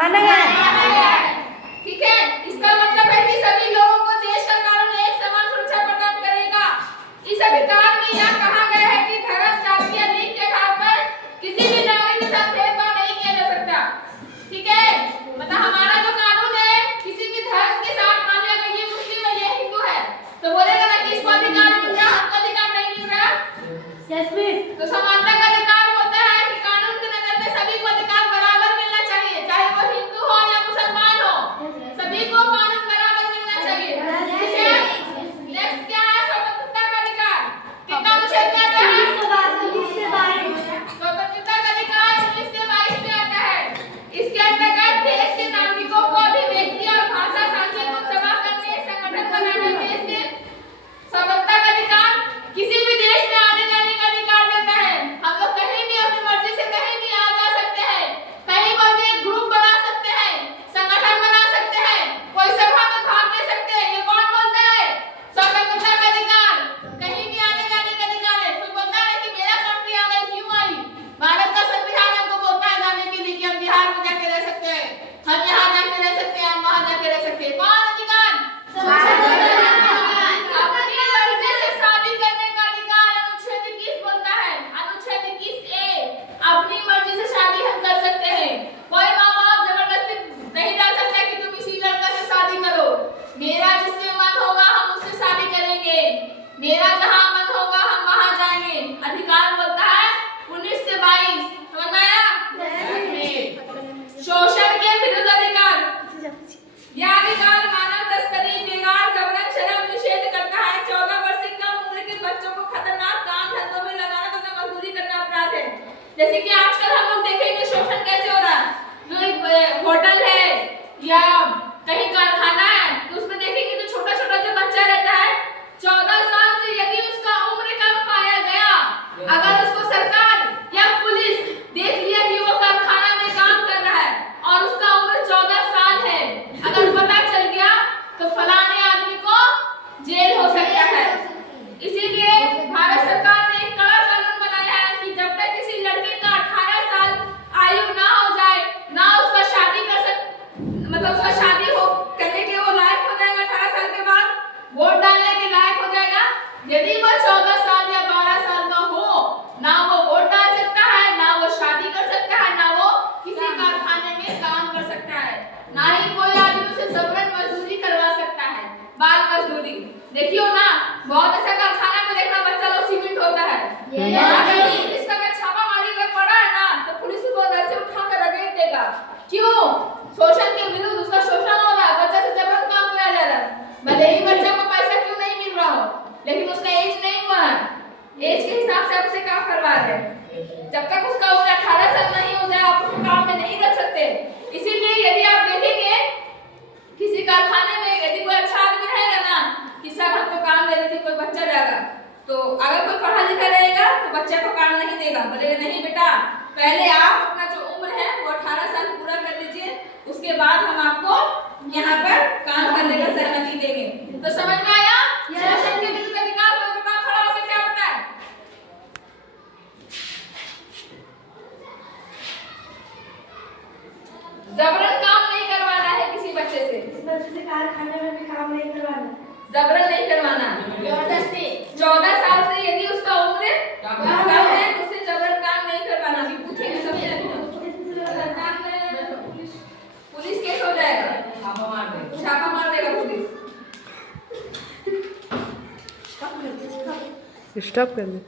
माना गया। ठीक है, इसका मतलब है कि सभी लोगों को देश का कानून एक समान सुरक्षा प्रदान करेगा। इस अधिकार में यह कहा गया है कि धर्म, जाति या लिंग के आधार पर किसी भी नागरिक के साथ भेदभाव नहीं किया जा सकता। ठीक है, मतलब हमारा जो कानून है किसी भी धर्म के साथ, मान लिया अगर ये मुस्लिम है ये हिंदू है तो बोलेगा ना कि इसको अधिकार मिल रहा, हमको अधिकार नहीं मिल रहा। Yes miss. तो समानता का अधिकार होता है कि कानून के नजर में सभी को अधिकार बराबर मिलना चाहिए, चाहे वो हिंदू हो या मुसलमान हो, सभी को कानून बराबर मिलना चाहिए। ठीक है, नेक्स्ट क्या है? स्वतंत्रता का अधिकार। कितना अनुच्छेद में आता है? 19 से 22। स्वतंत्रता का अधिकार 19 से 22 में आता है। इसके अंतर्गत देश के नागरिकों को अभिव्यक्ति और भाषा साझे को सभा करने, संगठन बनाने, देश के स्वतंत्रता का अधिकार किसी भी देश में आने जाने का अधिकार देता है। हम लोग कहीं भी अपनी मर्जी से कहीं भी आ जा सकते हैं, कहीं पर भी एक ग्रुप बना सकते हैं, संगठन बना सकते हैं, कोई सभा में भाग ले सकते हैं। ये कौन बोलता है? स्वतंत्रता का अधिकार। कहीं भी आने जाने का अधिकार है। कोई बोलता है कि मेरा कंट्री आ गई, क्यों आई? भारत का संविधान हमको बोलता है जाने के लिए कि हम बिहार में जाके रह सकते हैं, हम यहाँ जाके रह सकते हैं, हम वहाँ जाके रह सकते हैं। कौन अधिकार? अपनी मर्जी से शादी करने का अधिकार अनुच्छेद 21 बोलता है। अनुच्छेद 21 ए, अपनी मर्जी से शादी हम कर सकते हैं। कोई माँ बाप जबरदस्ती नहीं डाल सकता कि तुम इसी लड़का से शादी करो। मेरा जिससे मन होगा हम उससे शादी करेंगे, मेरा जहाँ मन होगा हम वहाँ जाएंगे। अधिकार बोलता है 19 से 22। समझ में आया? शोषण के विरुद्ध अधिकार। यह अधिकार मानव तस्करी, बेगार, जबरन श्रम निषेध करता है। 14 वर्ष से कम उम्र के बच्चों को खतरनाक काम धंधों में लगाना तथा मजदूरी करना अपराध है। जैसे कि आजकल हम लोग देखेंगे शोषण कैसे हो रहा है। जो एक होटल है या कहीं कारखाना है तो उसमें देखेंगे तो छोटा छोटा जो बच्चा रहता है 14 साल से यदि उसका उम्र कम पाया गया, अगर उसको सरकार या पुलिस देख लिया कि वो कारखाना में काम कर रहा है और उसका उम्र 14 साल है, अगर पता चल गया तो फलाने आदमी को जेल हो सकता है। इसीलिए भारत सरकार ने एक कड़ा कानून बनाया है कि जब तक किसी लड़के का 18 साल आयु ना हो जाए, ना उसका शादी कर मतलब उसका शादी हो करने के वो लायक हो जाएगा 18 साल के बाद, वोट डालने के लायक हो जाएगा। यदि वो 14 साल या 12 साल का हो, ना वो वोट डाल सकता है, ना वो शादी कर सकता है, ना वो किसी कारखाने में काम कर सकता है, ना ही कोई आदमी उसे जबरन मजदूरी करवा सकता है, बाल मजदूरी। देखियो ना, बहुत ऐसा कारखाना में देखना बच्चा लोग सीमेंट होता है, अगर पुलिस का छापामारी में पड़ा है ना तो पुलिस को ऐसे उठा कर रगड़ देगा। क्यों? शोषण के विरुद्ध उसका शोषण हो रहा है, बच्चा से जबरन काम कराया जा रहा है। भले ही बच्चे को पैसा क्यों नहीं मिल रहा हो, लेकिन उसका एज नहीं हुआ है, एज के हिसाब से आपसे काम करवा रहे हैं। जब तक उसका उम्र 18 साल नहीं हो जाए आप उसको काम में नहीं रख सकते। इसीलिए यदि आप देखेंगे किसी कारखाने में यदि कोई अच्छा आदमी रहेगा ना कि सर हमको काम दे दीजिए, कोई बच्चा जाएगा तो अगर कोई पढ़ा लिखा रहेगा तो बच्चे को काम नहीं देगा, बोलेगा नहीं बेटा पहले आप अपना जो उम्र है वो 18 साल पूरा कर लीजिए, उसके बाद हम आपको यहाँ पर काम करने का सहमति देंगे। तो समझ में आया? शोषण के विरुद्ध अधिकार को बेटा खड़ा होकर क्या बताए? जबरन काम नहीं करवाना है किसी बच्चे से, कारखाने में भी काम नहीं करवाना, जबरन नहीं करवाना, जबरदस्ती। 14 साल से यदि उसका उम्र कम है तो उससे जबरन काम नहीं करवाना। अभी पूछेंगे सब काम करेगा तो पुलिस केस हो जाएगा, छापा मार देगा पुलिस। स्टॉप कर दे।